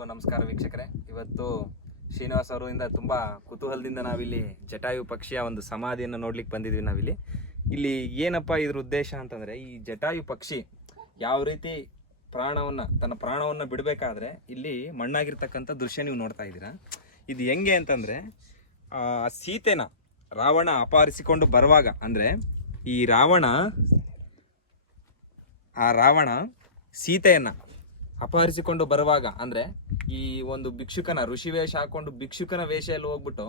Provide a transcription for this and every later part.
ಎಲ್ರಿಗೂ ನಮಸ್ಕಾರ ವೀಕ್ಷಕರೇ. ಇವತ್ತು ಶ್ರೀನಿವಾಸ್ ಅವರಿಂದ ತುಂಬ ಕುತೂಹಲದಿಂದ ನಾವಿಲ್ಲಿ ಜಟಾಯು ಪಕ್ಷಿಯ ಒಂದು ಸಮಾಧಿಯನ್ನು ನೋಡ್ಲಿಕ್ಕೆ ಬಂದಿದ್ವಿ ನಾವಿಲ್ಲಿ. ಇಲ್ಲಿ ಏನಪ್ಪ ಇದ್ರ ಉದ್ದೇಶ ಅಂತಂದ್ರೆ, ಈ ಜಟಾಯು ಪಕ್ಷಿ ಯಾವ ರೀತಿ ಪ್ರಾಣವನ್ನ, ತನ್ನ ಪ್ರಾಣವನ್ನ ಬಿಡಬೇಕಾದ್ರೆ ಇಲ್ಲಿ ಮಣ್ಣಾಗಿರ್ತಕ್ಕಂಥ ದೃಶ್ಯ ನೀವು ನೋಡ್ತಾ ಇದ್ದೀರಾ. ಇದು ಹೆಂಗೆ ಅಂತಂದ್ರೆ, ಆ, ಸೀತೆನ ರಾವಣ ಅಪಹರಿಸಿಕೊಂಡು ಬರುವಾಗ, ಅಂದ್ರೆ ಈ ರಾವಣ, ಆ ರಾವಣ ಸೀತೆಯನ್ನ ಅಪಹರಿಸಿಕೊಂಡು ಬರುವಾಗ, ಅಂದ್ರೆ ಈ ಒಂದು ಭಿಕ್ಷುಕನ, ಋಷಿ ವೇಷ ಹಾಕೊಂಡು ಭಿಕ್ಷುಕನ ವೇಷದಲ್ಲಿ ಹೋಗ್ಬಿಟ್ಟು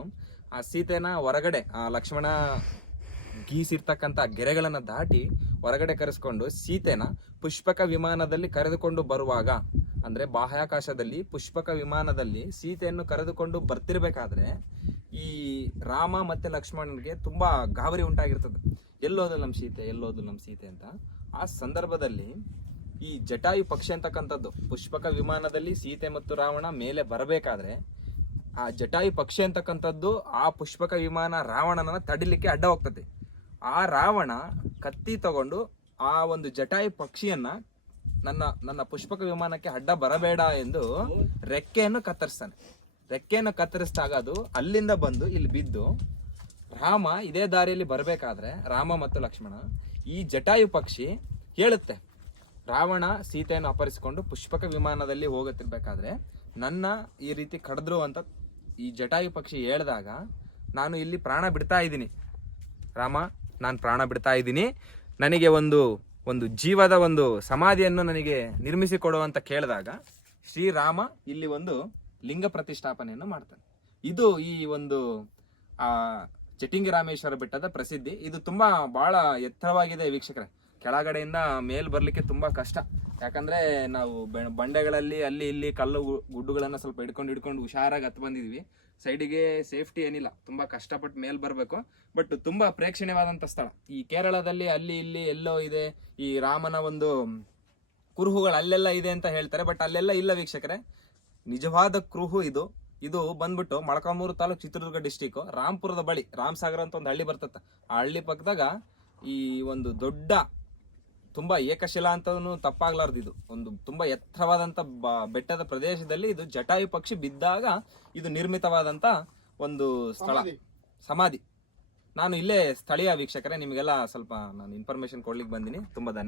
ಆ ಸೀತೆನ ಹೊರಗಡೆ, ಆ ಲಕ್ಷ್ಮಣ ಗೀಸಿರ್ತಕ್ಕಂಥ ಗೆರೆಗಳನ್ನ ದಾಟಿ ಹೊರಗಡೆ ಕರೆಸ್ಕೊಂಡು ಸೀತೆನ ಪುಷ್ಪಕ ವಿಮಾನದಲ್ಲಿ ಕರೆದುಕೊಂಡು ಬರುವಾಗ, ಅಂದ್ರೆ ಬಾಹ್ಯಾಕಾಶದಲ್ಲಿ ಪುಷ್ಪಕ ವಿಮಾನದಲ್ಲಿ ಸೀತೆಯನ್ನು ಕರೆದುಕೊಂಡು ಬರ್ತಿರ್ಬೇಕಾದ್ರೆ ಈ ರಾಮ ಮತ್ತೆ ಲಕ್ಷ್ಮಣನಿಗೆ ತುಂಬಾ ಗಾಬರಿ ಉಂಟಾಗಿರ್ತದೆ. ಎಲ್ಲೋದು ನಮ್ಮ ಸೀತೆ, ಎಲ್ಲೋದು ನಮ್ಮ ಸೀತೆ ಅಂತ. ಆ ಸಂದರ್ಭದಲ್ಲಿ ಈ ಜಟಾಯು ಪಕ್ಷಿ ಅಂತಕ್ಕಂಥದ್ದು, ಪುಷ್ಪಕ ವಿಮಾನದಲ್ಲಿ ಸೀತೆ ಮತ್ತು ರಾವಣ ಮೇಲೆ ಬರಬೇಕಾದ್ರೆ, ಆ ಜಟಾಯು ಪಕ್ಷಿ ಅಂತಕ್ಕಂಥದ್ದು ಆ ಪುಷ್ಪಕ ವಿಮಾನ ರಾವಣನ ತಡಿಲಿಕ್ಕೆ ಅಡ್ಡ ಹೋಗ್ತದೆ. ಆ ರಾವಣ ಕತ್ತಿ ತಗೊಂಡು ಆ ಒಂದು ಜಟಾಯು ಪಕ್ಷಿಯನ್ನ ನನ್ನ ನನ್ನ ಪುಷ್ಪಕ ವಿಮಾನಕ್ಕೆ ಅಡ್ಡ ಬರಬೇಡ ಎಂದು ರೆಕ್ಕೆಯನ್ನು ಕತ್ತರಿಸ್ತಾನೆ. ರೆಕ್ಕೆಯನ್ನು ಕತ್ತರಿಸಿದಾಗ ಅದು ಅಲ್ಲಿಂದ ಬಂದು ಇಲ್ಲಿ ಬಿದ್ದು, ರಾಮ ಇದೇ ದಾರಿಯಲ್ಲಿ ಬರಬೇಕಾದ್ರೆ, ರಾಮ ಮತ್ತು ಲಕ್ಷ್ಮಣ ಈ ಜಟಾಯು ಪಕ್ಷಿ ಹೇಳುತ್ತೆ ರಾವಣ ಸೀತೆಯನ್ನು ಅಪಹರಿಸಿಕೊಂಡು ಪುಷ್ಪಕ ವಿಮಾನದಲ್ಲಿ ಹೋಗುತ್ತಿರ್ಬೇಕಾದ್ರೆ ನನ್ನ ಈ ರೀತಿ ಕಡಿದ್ರು ಅಂತ ಈ ಜಟಾಯು ಪಕ್ಷಿ ಹೇಳಿದಾಗ ನಾನು ಇಲ್ಲಿ ಪ್ರಾಣ ಬಿಡ್ತಾ ಇದ್ದೀನಿ. ರಾಮ, ನಾನು ಪ್ರಾಣ ಬಿಡ್ತಾ ಇದ್ದೀನಿ. ನನಗೆ ಒಂದು ಒಂದು ಜೀವದ ಒಂದು ಸಮಾಧಿಯನ್ನು ನನಗೆ ನಿರ್ಮಿಸಿಕೊಡು ಅಂತ ಕೇಳಿದಾಗ ಶ್ರೀರಾಮ ಇಲ್ಲಿ ಒಂದು ಲಿಂಗ ಪ್ರತಿಷ್ಠಾಪನೆಯನ್ನು ಮಾಡ್ತಾನೆ. ಇದು ಈ ಒಂದು, ಆ ಚಟಿಂಗಿ ರಾಮೇಶ್ವರ ಬೆಟ್ಟದ ಪ್ರಸಿದ್ಧಿ. ಇದು ತುಂಬಾ ಬಹಳ ಎತ್ತರವಾಗಿದೆ ವೀಕ್ಷಕರೇ. ಕೆಳಗಡೆಯಿಂದ ಮೇಲ್ ಬರಲಿಕ್ಕೆ ತುಂಬಾ ಕಷ್ಟ. ಯಾಕಂದ್ರೆ ನಾವು ಬಂಡೆಗಳಲ್ಲಿ ಅಲ್ಲಿ ಇಲ್ಲಿ ಕಲ್ಲು ಗುಡ್ಡುಗಳನ್ನು ಸ್ವಲ್ಪ ಹಿಡ್ಕೊಂಡು ಹಿಡ್ಕೊಂಡು ಹುಷಾರಾಗಿ ಹತ್ತು ಬಂದಿದ್ವಿ. ಸೈಡಿಗೆ ಸೇಫ್ಟಿ ಏನಿಲ್ಲ. ತುಂಬಾ ಕಷ್ಟಪಟ್ಟು ಮೇಲ್ ಬರಬೇಕು. ಬಟ್ ತುಂಬಾ ಪ್ರೇಕ್ಷಣೀಯವಾದಂತ ಸ್ಥಳ. ಈ ಕೇರಳದಲ್ಲಿ ಅಲ್ಲಿ ಇಲ್ಲಿ ಎಲ್ಲೋ ಇದೆ. ಈ ರಾಮನ ಒಂದು ಕುರುಹುಗಳು ಅಲ್ಲೆಲ್ಲ ಇದೆ ಅಂತ ಹೇಳ್ತಾರೆ. ಬಟ್ ಅಲ್ಲೆಲ್ಲ ಇಲ್ಲ ವೀಕ್ಷಕರೇ. ನಿಜವಾದ ಕುರುಹು ಇದು. ಇದು ಬಂದ್ಬಿಟ್ಟು ಮಳಕಾಮೂರು ತಾಲೂಕು ಚಿತ್ರದುರ್ಗ ಡಿಸ್ಟಿಕ್ ರಾಮ್ಪುರದ ಬಳಿ, ರಾಮಸಾಗರ ಅಂತ ಒಂದು ಹಳ್ಳಿ ಬರ್ತತ್ತ ಆ ಹಳ್ಳಿ ಪಕ್ಕದಾಗ ಈ ಒಂದು ದೊಡ್ಡ ತುಂಬಾ ಏಕಶಿಲಾ ಅಂತನೂ ತಪ್ಪಾಗ್ಲಾರ್ದು ಇದು. ಒಂದು ತುಂಬಾ ಎತ್ತರವಾದಂಥ ಬ- ಬೆಟ್ಟದ ಪ್ರದೇಶದಲ್ಲಿ ಇದು ಜಟಾಯು ಪಕ್ಷಿ ಬಿದ್ದಾಗ ಇದು ನಿರ್ಮಿತವಾದಂತ ಒಂದು ಸ್ಥಳ. ಸಮಾಧಿ. ನಾನು ಇಲ್ಲೇ ಸ್ಥಳೀಯ ವೀಕ್ಷಕರೇ ನಿಮಗೆಲ್ಲ ಸ್ವಲ್ಪ ನಾನು ಇನ್ಫಾರ್ಮೇಶನ್ ಕೊಡ್ಲಿಕ್ಕೆ ಬಂದಿನಿ. ತುಂಬಾ ಧನ್ಯವಾದ.